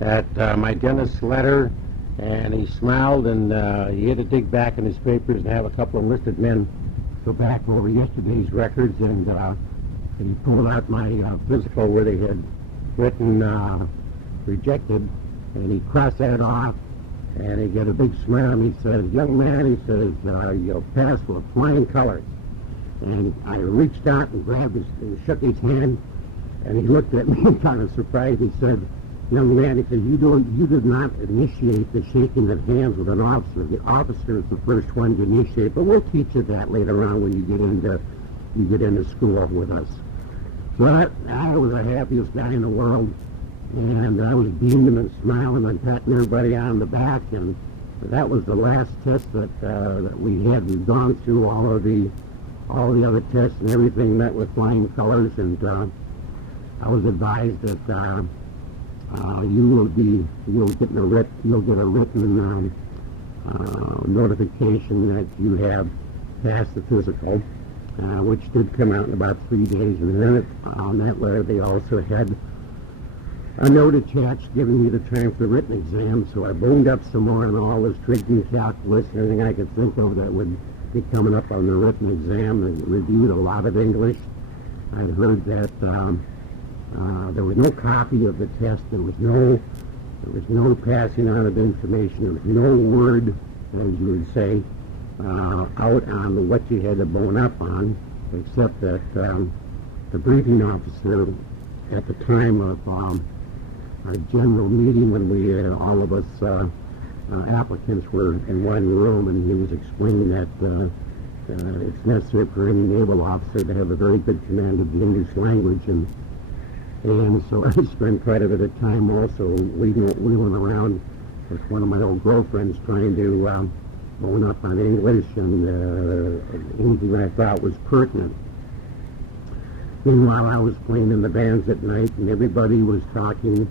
at my dentist's letter, and he smiled, and he had to dig back in his papers and have a couple of enlisted men go back over yesterday's records, and he pulled out my physical where they had written rejected, and he crossed that off, and he got a big smile, and he says, "Young man," he says, "you'll pass with flying colors." And I reached out and grabbed his, and shook his hand, and he looked at me kind of surprised. He said, "Young man," he said, you did not initiate the shaking of hands with an officer. The officer is the first one to initiate, but we'll teach you that later on when you get into school with us." So I was the happiest guy in the world, and I was beaming and smiling and patting everybody on the back, and that was the last test that we had. We've gone through all the other tests, and everything met with flying colors, and I was advised that you'll get a written notification that you have passed the physical, which did come out in about 3 days. And then on that letter, they also had a note attached giving me the time for the written exam. So I boned up some more on all this drinking calculus and everything I could think of that would be coming up on the written exam, and reviewed a lot of English. I'd heard that there was no copy of the test. There was no passing on of information. There was no word, as you would say, out on what you had to bone up on, except that the briefing officer at the time of our general meeting, when we all of us applicants were in one room, and he was explaining that it's necessary for any naval officer to have a very good command of the English language, and so I spent quite a bit of time also wheeling around with one of my old girlfriends trying to bone up on English and anything that I thought was pertinent. Meanwhile, I was playing in the bands at night, and everybody was talking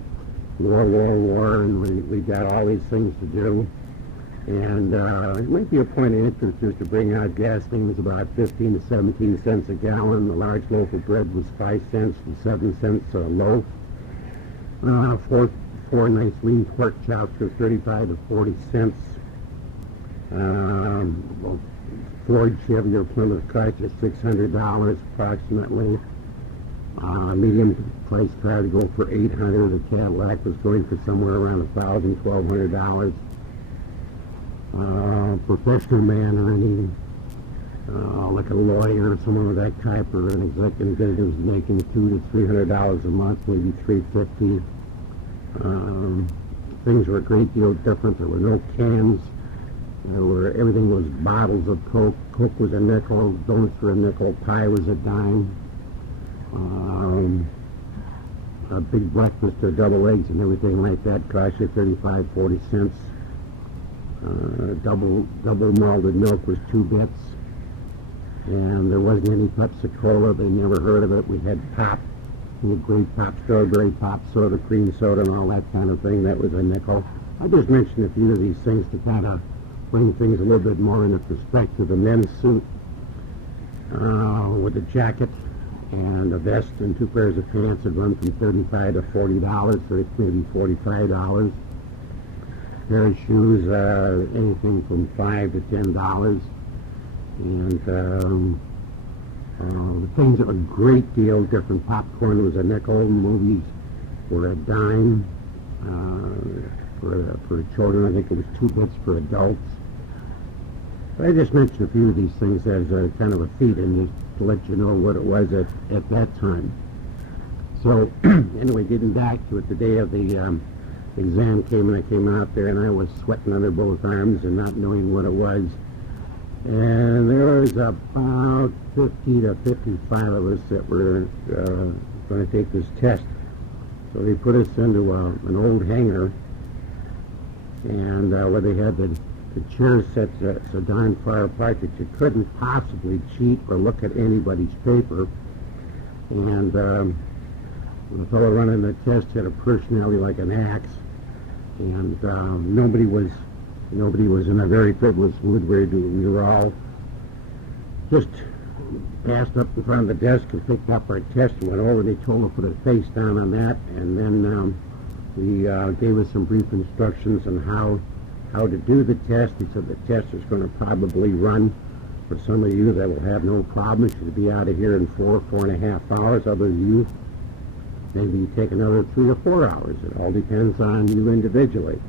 war, and we got all these things to do. And it might be a point of interest just to bring out gasoline was about 15 to 17 cents a gallon. The large loaf of bread was 5 cents to 7 cents a loaf. Four nice lean pork chops were 35 to 40 cents. Ford Chevy or Plymouth Chrysler is $600 approximately. Medium price car to go for $800. The Cadillac was going for somewhere around $1,000, $1,200. Professional man earning like a lawyer or someone of that type, or an executive was making $200 to $300 a month, maybe $350. Things were a great deal different. There were no cans. Everything was bottles of Coke. Coke was a nickel. Donuts were a nickel. Pie was a dime. A big breakfast or double eggs and everything like that cost you 35, 40 cents. Double malted milk was 2 bits. And there wasn't any Pepsi-Cola. They never heard of it. We had pop. We had grape pop, strawberry pop, soda, cream soda, and all that kind of thing. That was a nickel. I just mentioned a few of these things to kind of bring things a little bit more into perspective. The men's suit with a jacket and a vest and 2 pairs of pants would run from $35 to $40, so it's maybe $45. Pair of shoes, anything from $5 to $10. And things that were a great deal different. Popcorn was a nickel. Movies were a dime. For children, I think it was 2 bits for adults. I just mentioned a few of these things as a kind of a feat, and just to let you know what it was at that time. So, anyway, getting back to it, the day of the exam came, and I came out there, and I was sweating under both arms and not knowing what it was. And there was about 50 to 55 of us that were going to take this test. So they put us into an old hangar, and where they had the chairs set so darn far apart that you couldn't possibly cheat or look at anybody's paper. And the fellow running the test had a personality like an axe, and nobody was in a very frivolous mood. We were all just passed up in front of the desk and picked up our test and went over, and they told us to put a face down on that, and then He gave us some brief instructions on how to do the test. He said the test is going to probably run for some of you that will have no problem. You should be out of here in 4.5 hours. Others of you, maybe take another 3 or 4 hours. It all depends on you individually.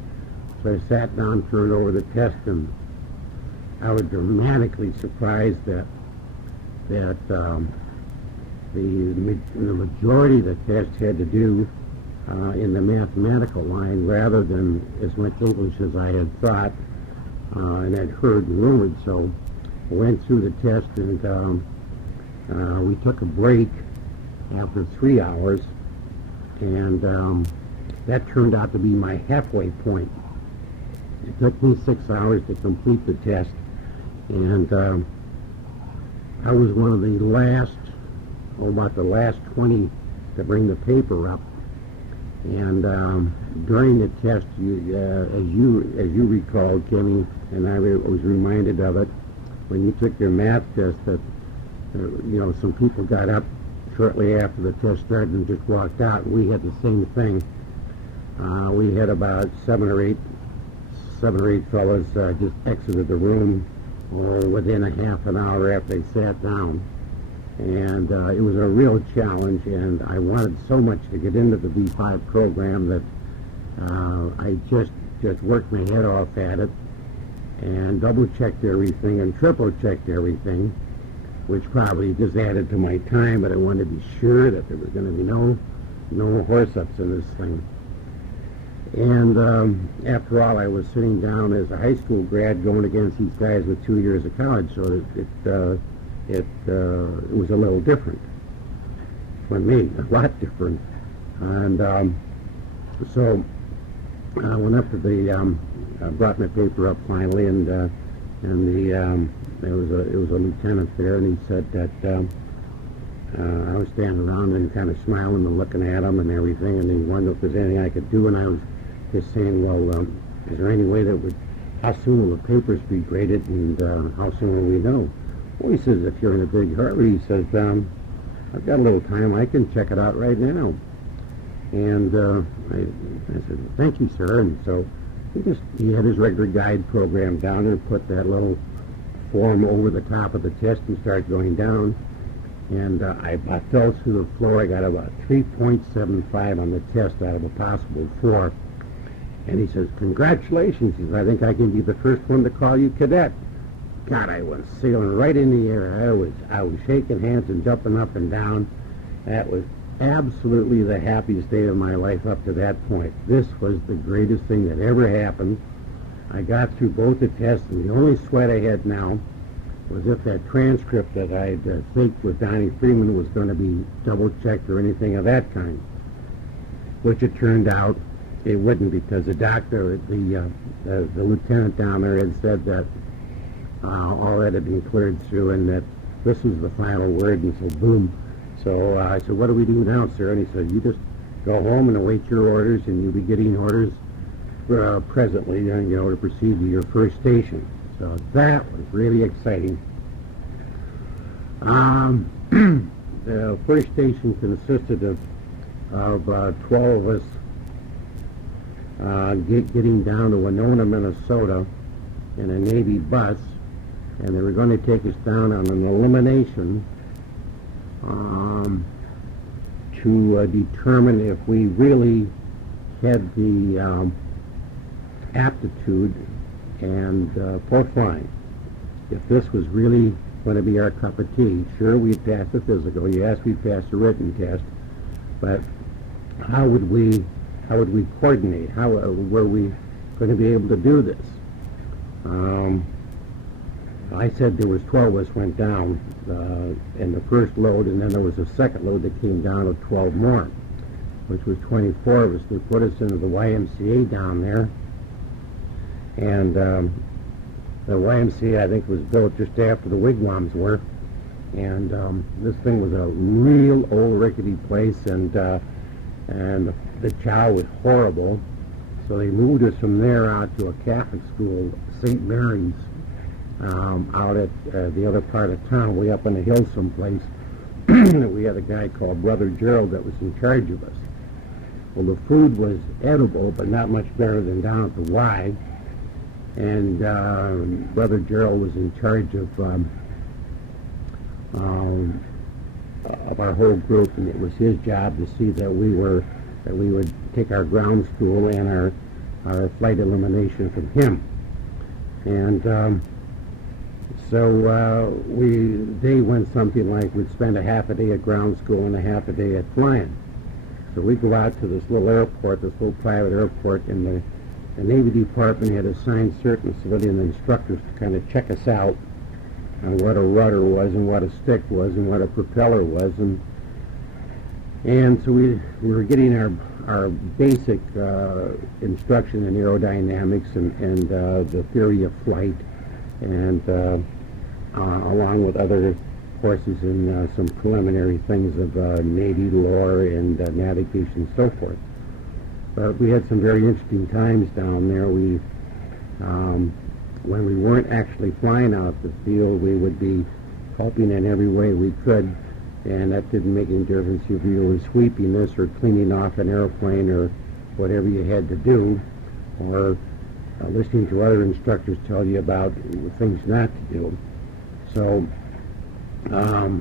So I sat down, turned over the test, and I was dramatically surprised that the majority of the test had to do in the mathematical line rather than as much English as I had thought and had heard and rumored. So I went through the test, and we took a break after 3 hours, and that turned out to be my halfway point. It took me 6 hours to complete the test, and I was one of the last, about the last 20 to bring the paper up. And during the test, as you recall, Kimmy, and I was reminded of it, when you took your math test, that some people got up shortly after the test started and just walked out. We had the same thing. We had about seven or eight fellows just exited the room within a half an hour after they sat down. And it was a real challenge, and I wanted so much to get into the V5 program that I just worked my head off at it and double-checked everything and triple-checked everything, which probably just added to my time, but I wanted to be sure that there was going to be no horse-ups in this thing. And after all, I was sitting down as a high school grad going against these guys with 2 years of college, so it was a little different for me, a lot different. And so I went up to brought my paper up finally, and there was a lieutenant there, and he said that I was standing around and kind of smiling and looking at him and everything, and he wondered if there's anything I could do, and I was just saying, well, is there any way that how soon will the papers be graded, and how soon will we know? Well, he says, if you're in a big hurry, he says, I've got a little time, I can check it out right now. And I said, thank you, sir. And so he had his regular guide program down and put that little form over the top of the test and started going down. And I fell through the floor. I got about 3.75 on the test out of a possible 4. And he says, congratulations. He says, I think I can be the first one to call you cadet. God, I was sailing right in the air. I was shaking hands and jumping up and down. That was absolutely the happiest day of my life up to that point. This was the greatest thing that ever happened. I got through both the tests, and the only sweat I had now was if that transcript that I'd faked with Donnie Freeman was going to be double-checked or anything of that kind, which it turned out it wouldn't, because the doctor, the lieutenant down there had said that all that had been cleared through and that this was the final word, and so boom. So I said, what do we do now, sir? And he said, you just go home and await your orders, and you'll be getting orders presently, to proceed to your first station. So that was really exciting. The first station consisted of 12 of us getting down to Winona, Minnesota in a Navy bus, and they were going to take us down on an elimination to determine if we really had the aptitude and for flying. If this was really going to be our cup of tea. Sure, we'd pass the physical. Yes, we'd pass the written test. But how would we coordinate? How were we going to be able to do this? I said there was 12 of us went down in the first load, and then there was a second load that came down of 12 more, which was 24 of us. They put us into the YMCA down there, and the YMCA, I think, was built just after the wigwams were, and this thing was a real old rickety place, and the chow was horrible. So they moved us from there out to a Catholic school, St. Mary's, out at the other part of town, way up on the hill someplace. We had a guy called Brother Gerald that was in charge of us. Well, the food was edible, but not much better than down at the Y. And Brother Gerald was in charge of our whole group, and it was his job to see that we would take our ground school and our flight elimination from him. And so they went something like we'd spend a half a day at ground school and a half a day at flying. So we go out to this little airport, this little private airport, and the Navy Department had assigned certain civilian instructors to kind of check us out on what a rudder was and what a stick was and what a propeller was. And so we were getting our basic instruction in aerodynamics and the theory of flight, and along with other courses in some preliminary things of Navy lore and navigation and so forth. But we had some very interesting times down there. When we weren't actually flying out the field, we would be helping in every way we could, and that didn't make any difference if you were sweeping this or cleaning off an airplane or whatever you had to do, or listening to other instructors tell you about things not to do. So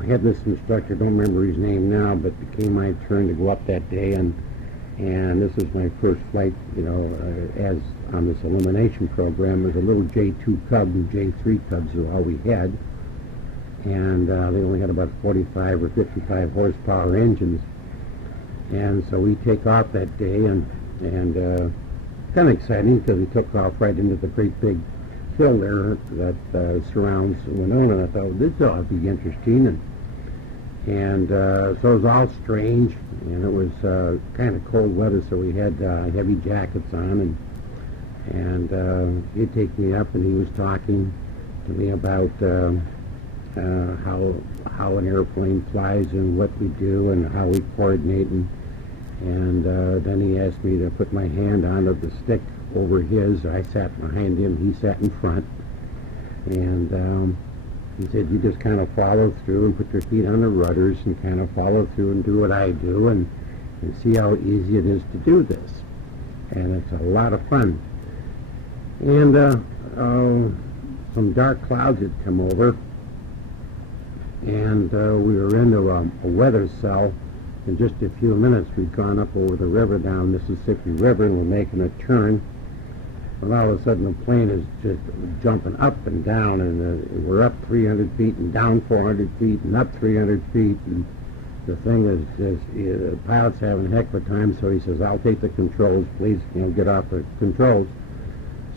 had this instructor, don't remember his name now, but it became my turn to go up that day, and this was my first flight, as on this elimination program. It was a little J2 Cub, and J3 Cubs are all we had, and they only had about 45 or 55 horsepower engines. And so we take off that day, and kind of exciting because we took off right into the great big hill there that surrounds Winona. And I thought, well, this ought to be interesting, and so it was all strange, and it was kind of cold weather, so we had heavy jackets on, and he'd take me up, and he was talking to me about how an airplane flies and what we do and how we coordinate, and then he asked me to put my hand onto the stick over his. I sat behind him, he sat in front, and he said, you just kind of follow through and put your feet on the rudders and kind of follow through and do what I do, and see how easy it is to do this. And it's a lot of fun. And some dark clouds had come over, and we were into a weather cell. In just a few minutes, we'd gone up over the river, down Mississippi River, and we're making a turn. Well, all of a sudden, the plane is just jumping up and down, and we're up 300 feet and down 400 feet and up 300 feet, and the thing is just, the pilot's having a heck of a time, so he says, I'll take the controls, please, get off the controls.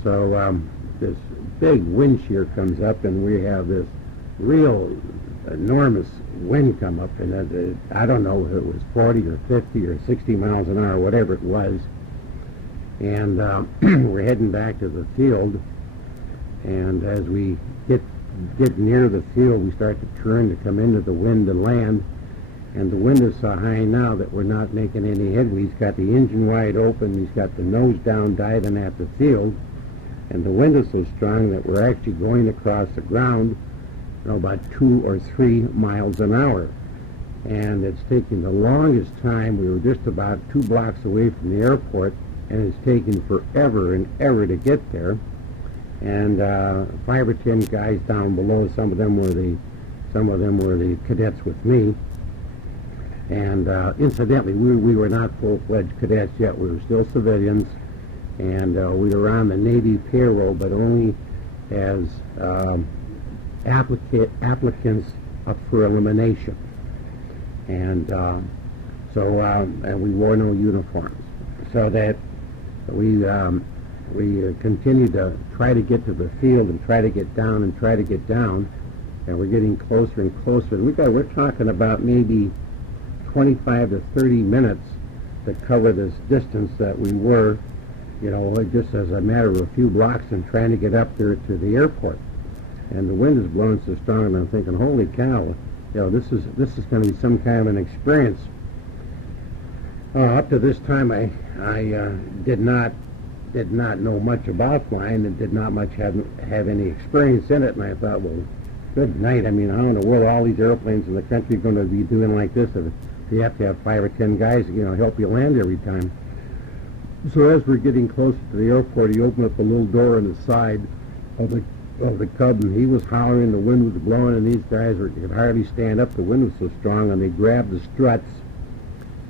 So this big wind shear comes up, and we have this real enormous wind come up, and I don't know if it was 40 or 50 or 60 miles an hour, whatever it was. And we're heading back to the field, and as we get near the field, we start to turn to come into the wind to land, and the wind is so high now that we're not making any headway. He's got the engine wide open, he's got the nose down diving at the field, and the wind is so strong that we're actually going across the ground about 2 or 3 miles an hour. And it's taking the longest time. We were just about 2 blocks away from the airport, and it's taken forever and ever to get there. And 5 or 10 guys down below, some of them were the cadets with me. And incidentally, we were not full-fledged cadets yet. We were still civilians, and we were on the Navy payroll, but only as applicants up for elimination. And and we wore no uniforms, so that we continued to try to get to the field and try to get down and try to get down, and we're getting closer and closer. And we're talking about maybe 25 to 30 minutes to cover this distance that we were, just as a matter of a few blocks, and trying to get up there to the airport. And the wind is blowing so strong, and I'm thinking, holy cow, this is going to be some kind of an experience. Up to this time, I did not know much about flying and did not much have any experience in it. And I thought, well, good night. I mean, how in the world are all these airplanes in the country going to be doing like this if you have to have 5 or 10 guys, help you land every time. So as we're getting closer to the airport, he opened up a little door on the side of the Cub, and he was hollering, the wind was blowing, and these guys could hardly stand up. The wind was so strong, and they grabbed the struts.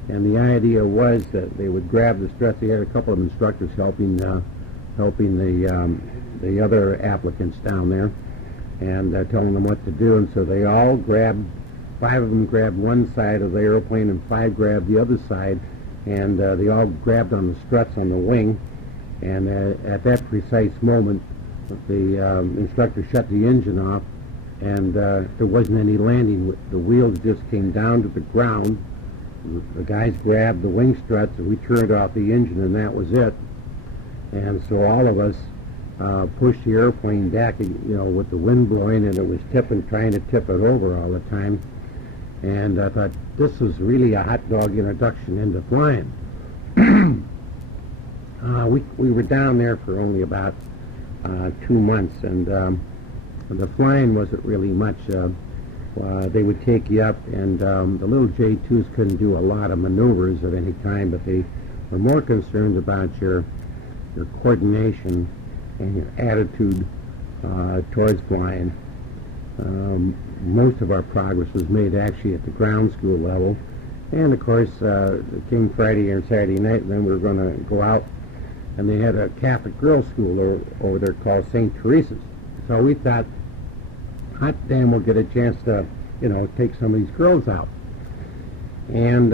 And the idea was that they would grab the struts. They had a couple of instructors helping the other applicants down there, and telling them what to do. And so they all grabbed, 5 of them grabbed one side of the airplane, and 5 grabbed the other side, and they all grabbed on the struts on the wing. And at that precise moment, the instructor shut the engine off, and there wasn't any landing. The wheels just came down to the ground. The guys grabbed the wing struts, and we turned off the engine, and that was it. And so all of us pushed the airplane back, with the wind blowing, and it was trying to tip it over all the time. And I thought, this was really a hot dog introduction into flying. We were down there for only about 2 months, and the flying wasn't really much. They would take you up, and the little J2s couldn't do a lot of maneuvers of any kind, but they were more concerned about your coordination and your attitude towards flying. Most of our progress was made actually at the ground school level, and of course it came Friday and Saturday night, and then we were going to go out, and they had a Catholic girls' school over there called St. Teresa's. So we thought, hot damn, we'll get a chance to, take some of these girls out. And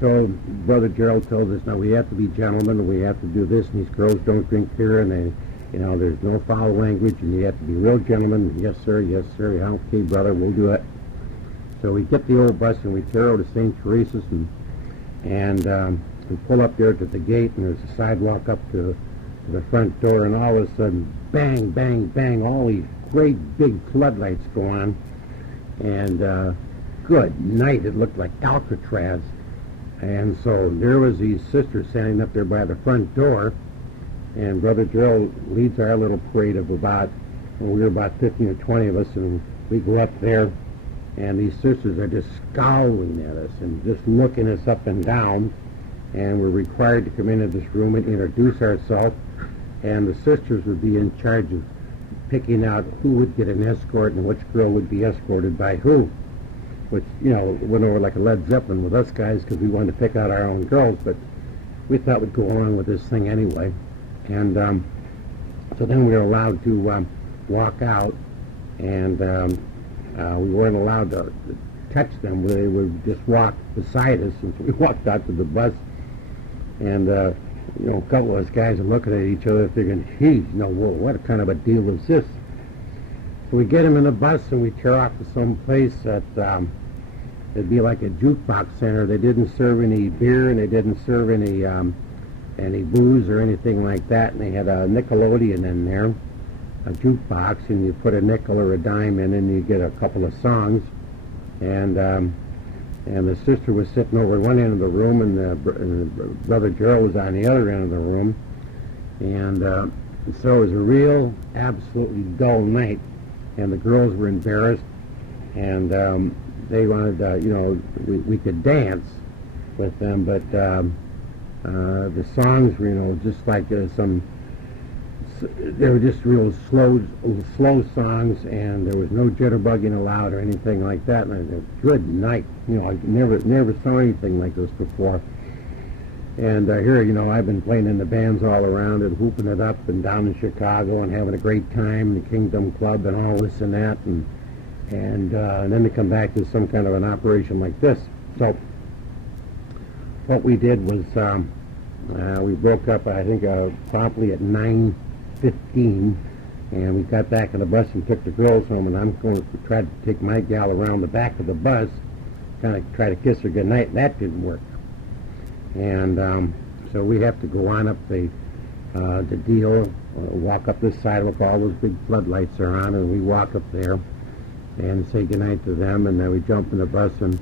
so Brother Gerald told us, now we have to be gentlemen, and we have to do this, and these girls don't drink beer, and they, there's no foul language, and you have to be real gentlemen. Yes, sir, yes, sir. Okay, brother, we'll do it. So we get the old bus, and we tear over to St. Teresa's, and we pull up there to the gate, and there's a sidewalk up to the front door, and all of a sudden, bang, bang, bang, all these great big floodlights go on, and good night, it looked like Alcatraz. And so there was these sisters standing up there by the front door, and Brother Gerald leads our little parade of we were about 15 or 20 of us, and we go up there, and these sisters are just scowling at us and just looking us up and down, and we're required to come into this room and introduce ourselves, and the sisters would be in charge of picking out who would get an escort and which girl would be escorted by who, which, went over like a Led Zeppelin with us guys because we wanted to pick out our own girls, but we thought we'd go along with this thing anyway. And so then we were allowed to walk out, and we weren't allowed to touch them. They would just walk beside us, and so we walked out to the bus, and a couple of us guys are looking at each other thinking, geez, what kind of a deal is this? So we get them in the bus, and we tear off to some place that it'd be like a jukebox center. They didn't serve any beer, and they didn't serve any booze or anything like that, and they had a Nickelodeon in there, a jukebox, and you put a nickel or a dime in, and you get a couple of songs, and the sister was sitting over one end of the room, and Brother Gerald was on the other end of the room, and so it was a real, absolutely dull night, and the girls were embarrassed, and they wanted, we could dance with them, but the songs were, just like they were just real slow songs, and there was no jitterbugging allowed or anything like that. And I said, good night. I never saw anything like this before. And here, I've been playing in the bands all around and whooping it up and down in Chicago and having a great time, the Kingdom Club and all this and that, and then to come back to some kind of an operation like this. So what we did was we broke up, I think, promptly at 9:15, and we got back in the bus and took the girls home, and I'm going to try to take my gal around the back of the bus, kind of try to kiss her goodnight, and that didn't work. And so we have to go on up the deal, walk up this sidewalk, all those big floodlights are on, and we walk up there and say goodnight to them, and then we jump in the bus. And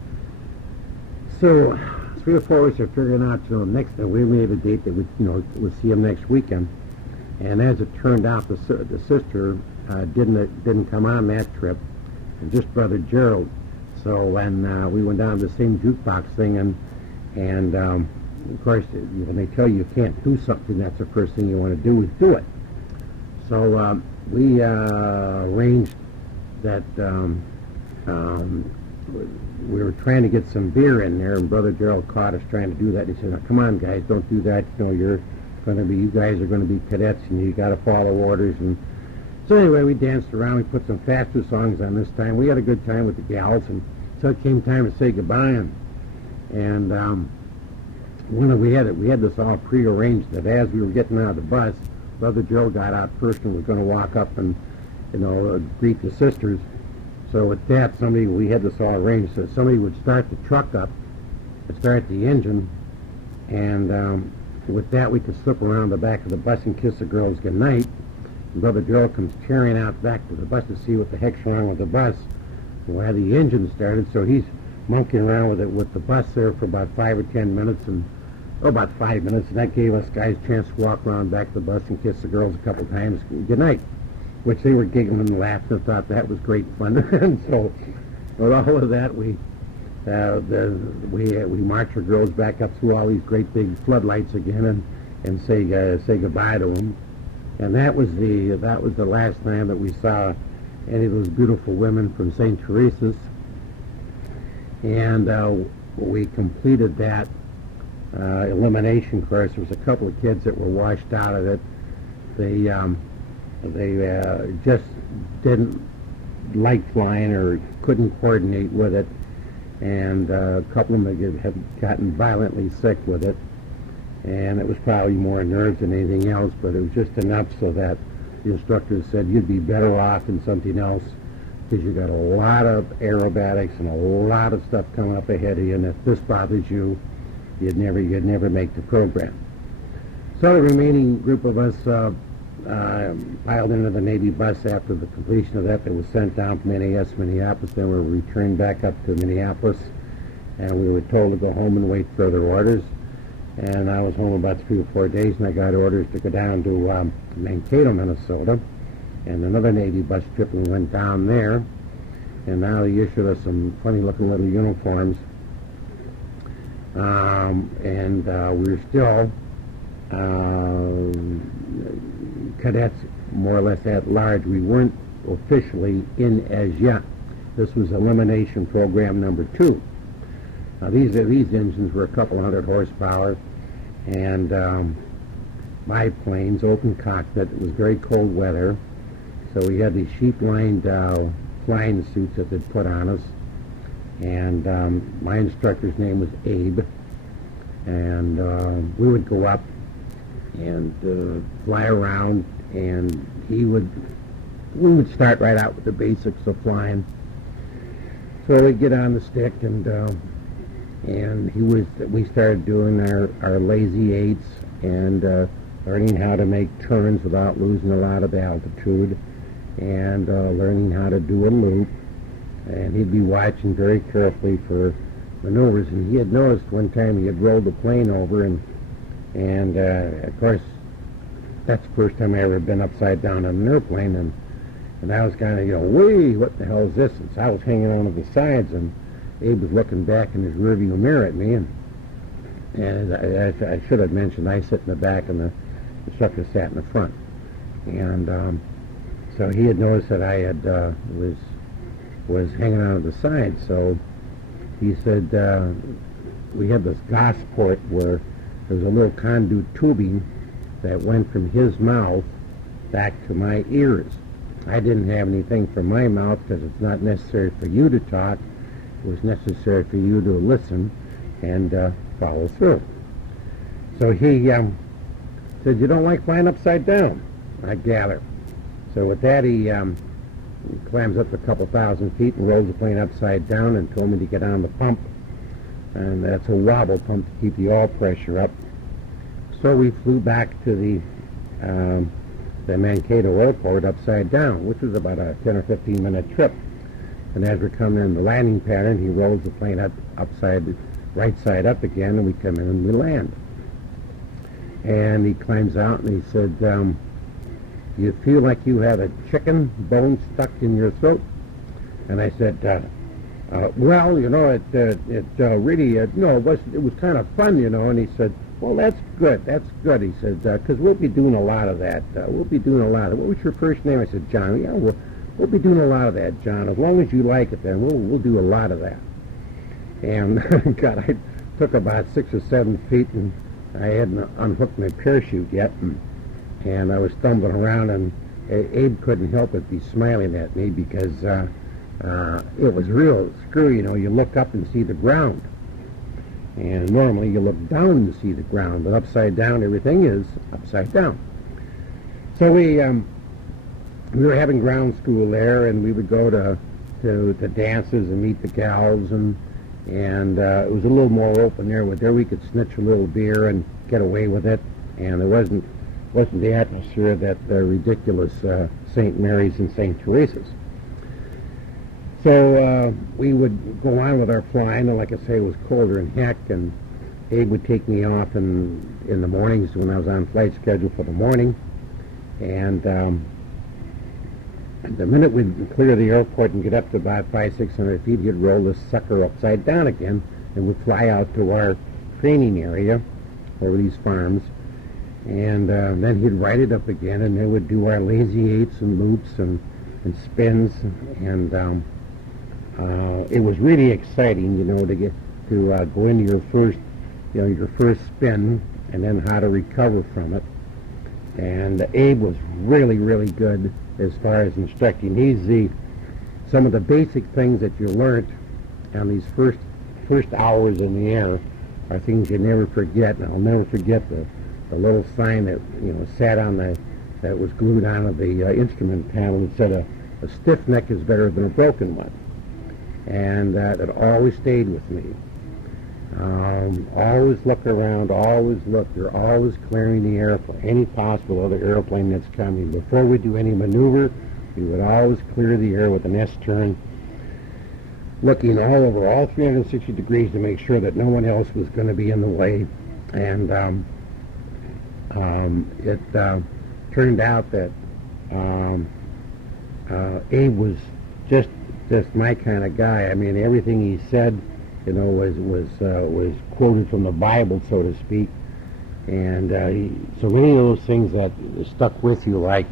so 3 or 4 weeks are figuring out, next we made a date that we'll see them next weekend. And as it turned out, the sister didn't come on that trip, and just Brother Gerald. So when we went down to the same jukebox thing, and of course, when they tell you can't do something, that's the first thing you want to do is do it. So we arranged that we were trying to get some beer in there, and Brother Gerald caught us trying to do that. He said, "Now, come on, guys, don't do that. You know, you guys are going to be cadets, and you got to follow orders." And so anyway, we danced around. We put some faster songs on this time. We had a good time with the gals, and so it came time to say goodbye. And we had this all prearranged that as we were getting out of the bus, Brother Joe got out first and was going to walk up and greet the sisters. So with that, we had this all arranged. So somebody would start the truck up, start the engine, and with that we could slip around the back of the bus and kiss the girls goodnight. And Brother Joe comes tearing out back to the bus to see what the heck's wrong with the bus. We had the engine started, so he's monkeying around with the bus there for about 5 or 10 minutes, about 5 minutes, and that gave us guys a chance to walk around back to the bus and kiss the girls a couple times goodnight, which they were giggling and laughing and thought that was great fun. And so with all of that, we marched our girls back up through all these great big floodlights again and say goodbye to them. And that was the last time that we saw any of those beautiful women from St. Teresa's. And we completed that elimination course. There was a couple of kids that were washed out of it. They just didn't like flying or couldn't coordinate with it, and a couple of them had gotten violently sick with it, and it was probably more nerves than anything else, but it was just enough so that the instructor said you'd be better off in something else because you got a lot of aerobatics and a lot of stuff coming up ahead of you, and if this bothers you, you'd never make the program. So the remaining group of us piled into the Navy bus after the completion of that. That was sent down from NAS Minneapolis. Then we were returned back up to Minneapolis, and we were told to go home and wait further orders. And I was home about 3 or 4 days, and I got orders to go down to Mankato, Minnesota, and another Navy bus trip. We went down there, and now they issued us some funny-looking little uniforms. And we were still cadets, more or less at large. We weren't officially in as yet. This was elimination program number 2. Now these engines were a couple hundred horsepower, and biplanes, open cockpit. It was very cold weather, so we had these sheep-lined flying suits that they'd put on us. And my instructor's name was Abe, and we would go up and fly around, and we would start right out with the basics of flying. So we'd get on the stick, and we started doing our lazy eights and learning how to make turns without losing a lot of altitude, and learning how to do a loop. And he'd be watching very carefully for maneuvers, and he had noticed one time he had rolled the plane over, and of course that's the first time I ever been upside down on an airplane, and I was kind of, whee, what the hell is this? And so I was hanging on to the sides, and Abe was looking back in his rearview mirror at me, and I should have mentioned I sit in the back and the instructor sat in the front, and so he had noticed that I had was hanging on to the side. So he said we had this Gosport where there was a little conduit tubing that went from his mouth back to my ears. I didn't have anything from my mouth because it's not necessary for you to talk. It was necessary for you to listen and follow through. So he said, "You don't like flying upside down, I gather." So with that, he climbs up a couple thousand feet and rolls the plane upside down and told me to get on the pump, and that's a wobble pump to keep the oil pressure up. So we flew back to the Mankato airport upside down, which was about a 10 or 15 minute trip. And as we're coming in the landing pattern, he rolls the plane up right side up again, and we come in and we land. And he climbs out and he said, "You feel like you have a chicken bone stuck in your throat?" And I said, Well, it really, it was kind of fun, and he said, well, that's good, he said, because we'll be doing a lot of that, what was your first name? I said, John. Yeah, we'll be doing a lot of that, John, as long as you like it, then we'll do a lot of that. And, God, I took about 6 or 7 feet, and I hadn't unhooked my parachute yet, and I was stumbling around, and Abe couldn't help but be smiling at me because it was real screwy. You look up and see the ground, and normally you look down to see the ground, but upside down, everything is upside down. So we were having ground school there, and we would go to dances and meet the gals, and it was a little more open there. There we could snitch a little beer and get away with it, and there wasn't the atmosphere that ridiculous St. Mary's and St. Teresa's. So we would go on with our flying, and like I say, it was colder than heck, and Abe would take me off in the mornings when I was on flight schedule for the morning, and the minute we'd clear the airport and get up to about 500-600 feet, he'd roll this sucker upside down again, and we'd fly out to our training area over these farms, and then he'd right it up again, and then we'd do our lazy eights and loops and spins, and it was really exciting, to get to go into your first spin, and then how to recover from it. And Abe was really, really good as far as instructing. Some of the basic things that you learned on these first hours in the air are things you never forget. And I'll never forget the little sign that sat on that was glued onto the instrument panel and said a stiff neck is better than a broken one. And it always stayed with me. Always look around, always look. You're always clearing the air for any possible other airplane that's coming. Before we do any maneuver, we would always clear the air with an S-turn, looking all over, all 360 degrees to make sure that no one else was going to be in the way. And it turned out that Abe was just my kind of guy. I mean, everything he said, was quoted from the Bible, so to speak. And so many of those things that stuck with you, like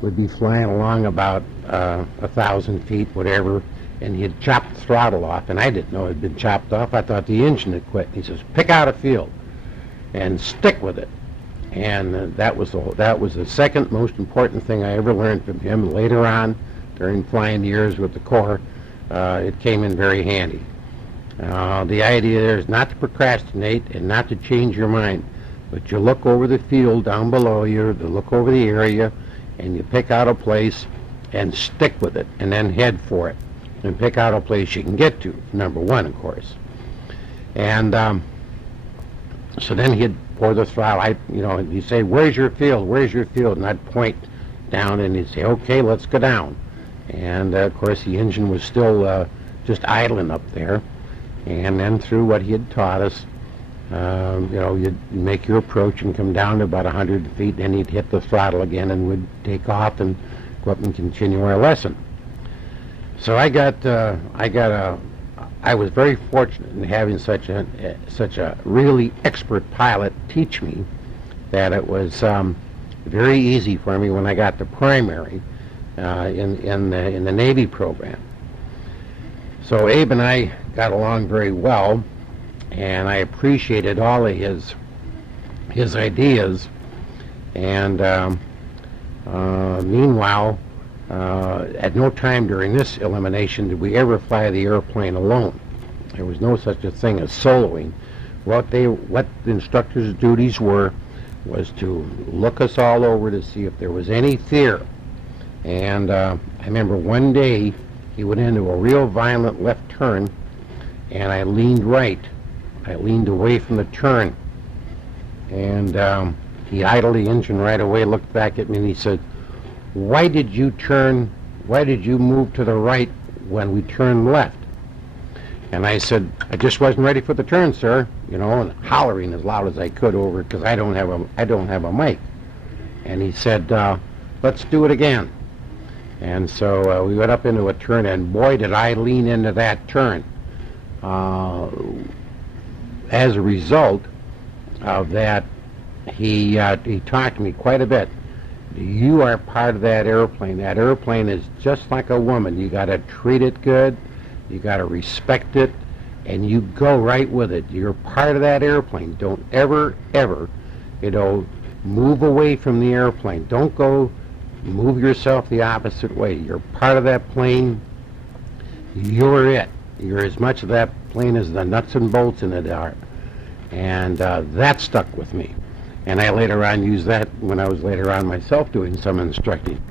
would be flying along about 1,000 feet, whatever, and he'd chop the throttle off, and I didn't know it had been chopped off. I thought the engine had quit. He says, pick out a field and stick with it. And that was the second most important thing I ever learned from him. Later on, during flying years with the Corps, it came in very handy. The idea there is not to procrastinate and not to change your mind, but you look over the field down below you, to look over the area, and you pick out a place and stick with it, and then head for it, and pick out a place you can get to, number one, of course. And so then he'd pour the throttle. He'd say, where's your field? Where's your field? And I'd point down, and he'd say, okay, let's go down. And, of course, the engine was still just idling up there. And then through what he had taught us, you'd make your approach and come down to about 100 feet, then he'd hit the throttle again and would take off and go up and continue our lesson. So I was very fortunate in having such a really expert pilot teach me that it was very easy for me when I got to primary in the Navy program. So Abe and I got along very well, and I appreciated all of his ideas. And meanwhile, at no time during this elimination did we ever fly the airplane alone. There was no such a thing as soloing. What the instructor's duties were was to look us all over to see if there was any fear. And I remember one day he went into a real violent left turn, and I leaned right. I leaned away from the turn, and he idled the engine right away, looked back at me, and he said, why did you move to the right when we turned left? And I said, I just wasn't ready for the turn, sir, and hollering as loud as I could over it because I don't have a mic. And he said, let's do it again. And so we went up into a turn, and boy, did I lean into that turn. As a result of that, he talked to me quite a bit. You are part of that airplane. That airplane is just like a woman. You got to treat it good. You got to respect it, and you go right with it. You're part of that airplane. Don't ever, move away from the airplane. Don't go move yourself the opposite way. You're part of that plane. You're it. You're as much of that plane as the nuts and bolts in it are. And that stuck with me. And I later on used that when I was later on myself doing some instructing.